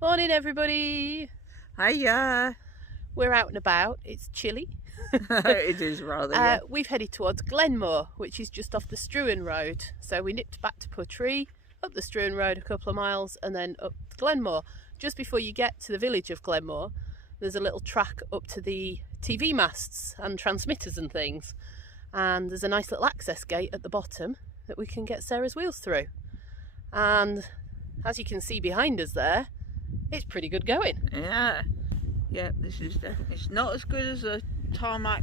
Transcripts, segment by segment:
Morning everybody! Hiya! We're out and about, it's chilly. It is rather, yeah. We've headed towards Glenmore, which is just off the Struan Road. So we nipped back to Portree, up the Struan Road a couple of miles and then up to Glenmore. Just before you get to the village of Glenmore, there's a little track up to the TV masts and transmitters and things. And there's a nice little access gate at the bottom that we can get Sarah's wheels through. And as you can see behind us there, it's pretty good going. Yeah, this is definitely, it's not as good as a tarmac,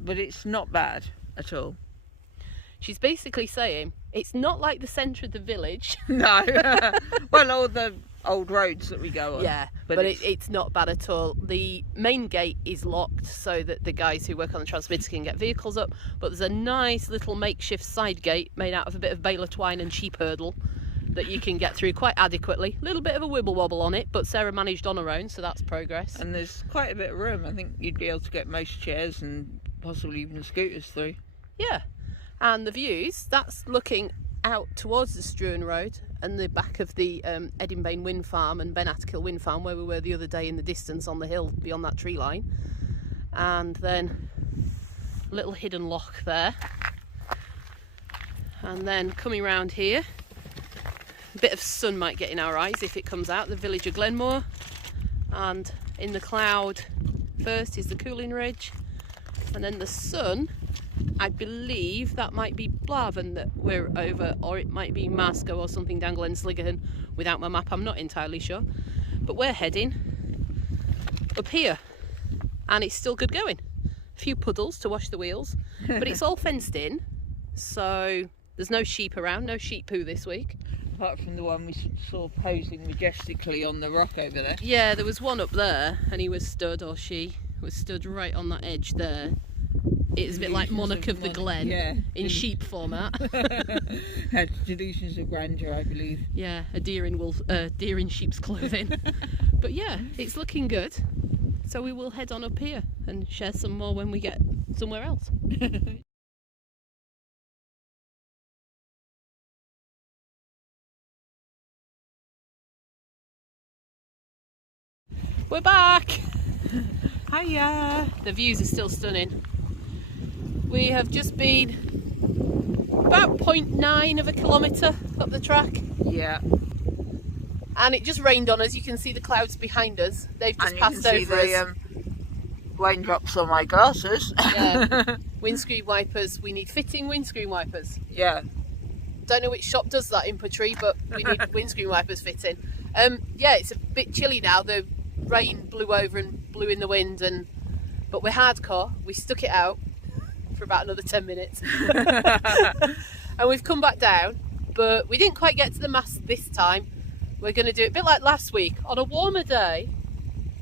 but it's not bad at all. She's basically saying it's not like the centre of the village. No, well, all the old roads that we go on. Yeah, but it's not bad at all. The main gate is locked so that the guys who work on the transmitter can get vehicles up, but there's a nice little makeshift side gate made out of a bit of baler twine and sheep hurdle that you can get through quite adequately. A little bit of a wibble wobble on it, but Sarah managed on her own, so that's progress. And there's quite a bit of room. I think you'd be able to get most chairs and possibly even scooters through. Yeah, and the views, that's looking out towards the Struan Road and the back of the Edinbane Wind Farm and Ben Atkill Wind Farm, where we were the other day in the distance on the hill beyond that tree line. And then a little hidden loch there. And then coming round here, a bit of sun might get in our eyes if it comes out, the village of Glenmore. And in the cloud first is the Cooling Ridge, and then the sun, I believe that might be Blavan that we're over, or it might be Masco or something down Glensligahan. Without my map, I'm not entirely sure. But we're heading up here, and it's still good going. A few puddles to wash the wheels, but it's all fenced in, so there's no sheep around, no sheep poo this week. Apart from the one we saw posing majestically on the rock over there. Yeah, there was one up there, and he was stood, or she was stood right on that edge there. It's a bit like Monarch of the Glen, yeah, in sheep format. Had delusions of grandeur, I believe. Yeah, a deer in sheep's clothing. But yeah, it's looking good. So we will head on up here and share some more when we get somewhere else. We're back! Hiya! The views are still stunning. We have just been about 0.9 of a kilometre up the track. Yeah. And it just rained on us. You can see the clouds behind us. They've just passed over us. And you can see the raindrops on my glasses. Yeah. Windscreen wipers. We need fitting windscreen wipers. Yeah. Don't know which shop does that in Portree, but we need windscreen wipers fitting. Yeah, it's a bit chilly now. The rain blew over and blew in the wind, but we're hardcore. We stuck it out for about another 10 minutes. And we've come back down, but we didn't quite get to the mast this time. We're going to do it a bit like last week, on a warmer day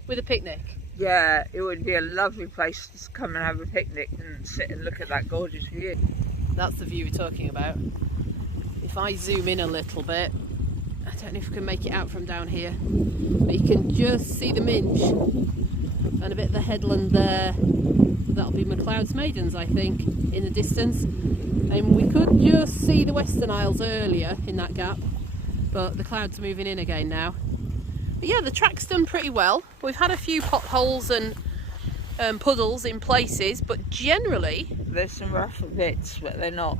with a picnic. Yeah, it would be a lovely place to come and have a picnic and sit and look at that gorgeous view. That's the view we're talking about. If I zoom in a little bit, I don't know if we can make it out from down here, but you can just see the Minch and a bit of the headland there. That'll be MacLeod's Maidens, I think, in the distance. And we could just see the Western Isles earlier in that gap, but the clouds are moving in again now. But yeah, the track's done pretty well. We've had a few potholes and puddles in places, but generally there's some rougher bits, but they're not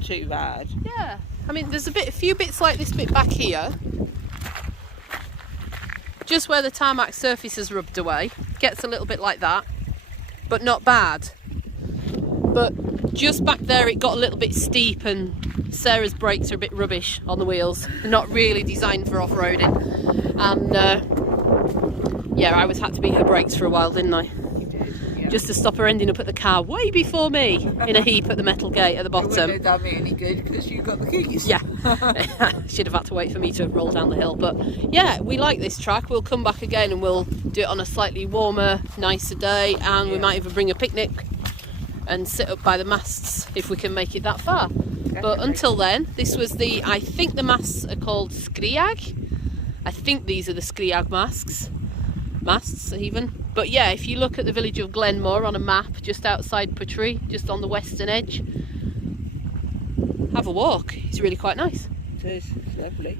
too bad. Yeah. I mean, there's a few bits like this bit back here, just where the tarmac surface has rubbed away. Gets a little bit like that, but not bad. But just back there it got a little bit steep, and Sarah's brakes are a bit rubbish on the wheels. They're not really designed for off-roading. And yeah, I had to beat her brakes for a while, didn't I? Just to stop her ending up at the car way before me in a heap at the metal gate at the bottom. It wouldn't have done me any good because you got the keys. Yeah, should have had to wait for me to roll down the hill. But yeah, we like this track. We'll come back again and we'll do it on a slightly warmer, nicer day, and we might even bring a picnic and sit up by the masts if we can make it that far. Definitely. But until then, this was I think the masts are called Skriaig. I think these are the Skriaig masts even. But yeah, if you look at the village of Glenmore on a map just outside Portree, just on the western edge, have a walk. It's really quite nice. It is. It's lovely.